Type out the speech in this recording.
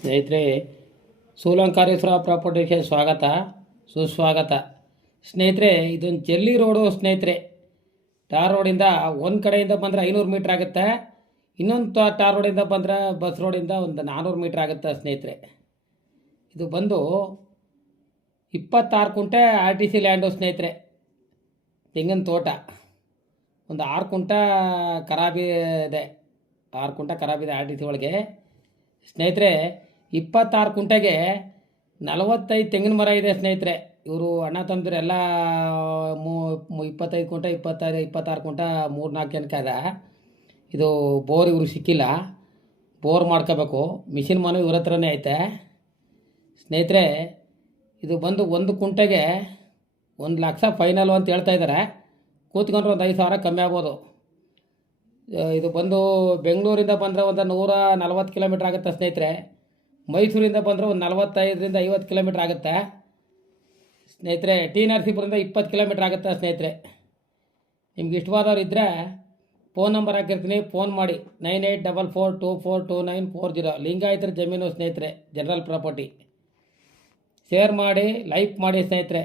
ಸ್ನೇಹಿತರೆ, ಸೂಲಂಕಾರೇಶ್ವರ ಪ್ರಾಪರ್ಟಿಗೆ ಸ್ವಾಗತ ಸುಸ್ವಾಗತ. ಸ್ನೇಹಿತರೆ, ಇದೊಂದು ಜಲ್ಲಿ ರೋಡು ಸ್ನೇಹಿತರೆ. ಟಾರ್ ರೋಡಿಂದ ಒಂದು ಕಡೆಯಿಂದ ಬಂದರೆ 500 ಮೀಟ್ರ್ ಆಗುತ್ತೆ. ಇನ್ನೊಂದು ಟಾರ್ ರೋಡಿಂದ ಬಂದರೆ ಬಸ್ ರೋಡಿಂದ ಒಂದು 400 ಮೀಟ್ರ್ ಆಗುತ್ತೆ ಸ್ನೇಹಿತರೆ. ಇದು ಬಂದು 26 ಕುಂಟೆ RTC ಲ್ಯಾಂಡು ಸ್ನೇಹಿತರೆ. ತೆಂಗಿನ ತೋಟ ಒಂದು 6 ಕುಂಟ ಖರಾಬಿ ಇದೆ. 6 ಕುಂಟ ಖರಾಬಿದೆ RTC ಒಳಗೆ ಸ್ನೇಹಿತರೆ. 26 ಕುಂಟೆಗೆ 45 ತೆಂಗಿನ ಮರ ಇದೆ ಸ್ನೇಹಿತರೆ. ಇವರು ಅಣ್ಣ ತಮ್ಮದಿರು ಎಲ್ಲ 25 ಕುಂಟ 26 ಕುಂಟ 3-4 ಜನಕ್ಕೆ ಅದ. ಇದು ಬೋರ್ ಇವರು ಸಿಕ್ಕಿಲ್ಲ, ಬೋರ್ ಮಾಡ್ಕೋಬೇಕು. ಮಿಷಿನ್ ಮನೆ ಇವ್ರ ಹತ್ರನೇ ಐತೆ ಸ್ನೇಹಿತರೆ. ಇದು ಬಂದು 1 ಕುಂಟೆಗೆ 1 ಲಕ್ಷ ಫೈನಲ್ ಅಂತ ಹೇಳ್ತಾ ಇದ್ದಾರೆ. ಕೂತ್ಕೊಂಡ್ರೆ ಒಂದು 5,000 ಕಮ್ಮಿ ಆಗ್ಬೋದು. ಇದು ಬಂದು ಬೆಂಗಳೂರಿಂದ ಬಂದರೆ ಒಂದು 140 ಕಿಲೋಮೀಟ್ರ್ ಆಗುತ್ತೆ ಸ್ನೇಹಿತರೆ. ಮೈಸೂರಿಂದ ಬಂದರೆ ಒಂದು 45ರಿಂದ 50 ಕಿಲೋಮೀಟ್ರ್ ಆಗುತ್ತೆ ಸ್ನೇಹಿತರೆ. ಟಿ ನರಸೀಪುರದಿಂದ 20 ಕಿಲೋಮೀಟ್ರ್ ಆಗುತ್ತೆ ಸ್ನೇಹಿತರೆ. ನಿಮ್ಗೆ ಇಷ್ಟವಾದವ್ರು ಇದ್ದರೆ ಫೋನ್ ನಂಬರ್ ಹಾಕಿರ್ತೀನಿ, ಫೋನ್ ಮಾಡಿ 9844242940. ಲಿಂಗಾಯತರ ಜಮೀನು ಸ್ನೇಹಿತರೆ, ಜನರಲ್ ಪ್ರಾಪರ್ಟಿ. ಶೇರ್ ಮಾಡಿ, ಲೈಕ್ ಮಾಡಿ ಸ್ನೇಹಿತರೆ.